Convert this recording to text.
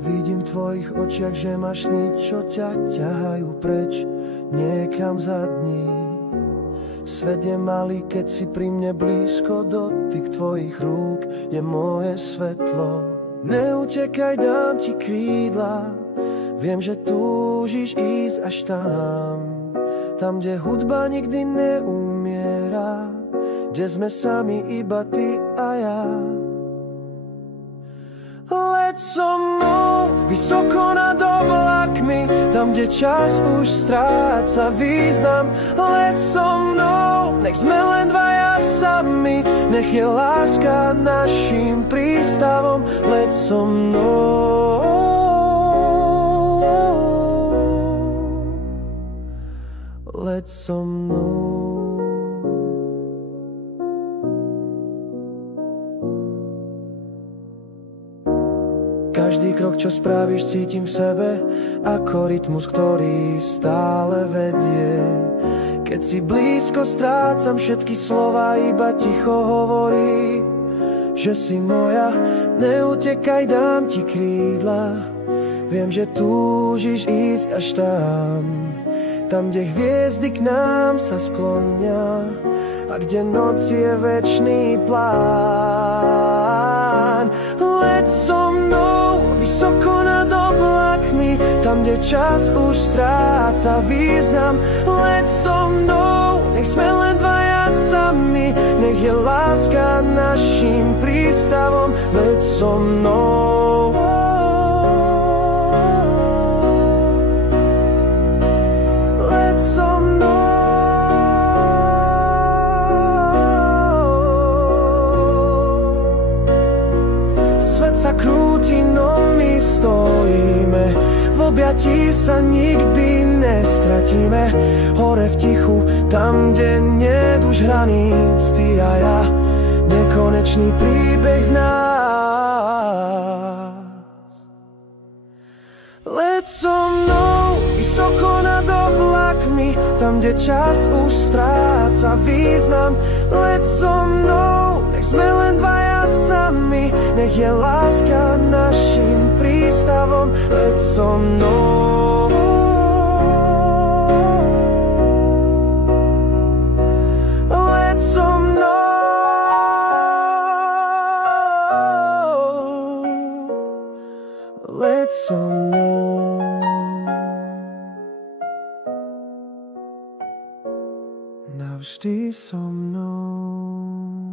Vidím v tvojich očiach, že máš sny, čo ťa ťahajú preč, niekam za dní. Svet je malý, keď si pri mne blízko, dotyk tvojich rúk je moje svetlo. Neutekaj, dám ti krídla, viem, že túžiš ísť až tam, kde hudba nikdy neumiera, kde sme sami iba ty a ja. Let so mnou, vysoko nad oblakmi, tam, kde čas už stráca význam. Let so mnou, nech sme len dvaja sami, nech je láska naším prístavom. Let so mnou, let so mnou. Každý krok, čo spravíš, cítim v sebe ako rytmus, ktorý stále vedie. Keď si blízko, strácam všetky slova, iba ticho hovorí, že si moja. Neutekaj, dám ti krídla, viem, že túžiš ísť až tam, kde hviezdy k nám sa sklonia a kde noc je večný plán. Let so mnou, vysoko nad oblakmi, tam, kde čas už stráca význam. Let so mnou, nech sme len dvaja sami, nech je láska naším prístavom. Let so mnou, let so mnou. Svet sa krúti, no my stojíme, v objatí sa nikdy nestratíme. Hore v tichu, tam, kde niet už hraníc, ty a ja, nekonečný príbeh v nás. Let so mnou, vysoko nad oblakmi, tam, kde čas už stráca význam. Let so mnou, nech sme len dvaja sami, nech je láska naším prístavom. Let so mnou, let so mnou, let so mnou. Navždy so mnou.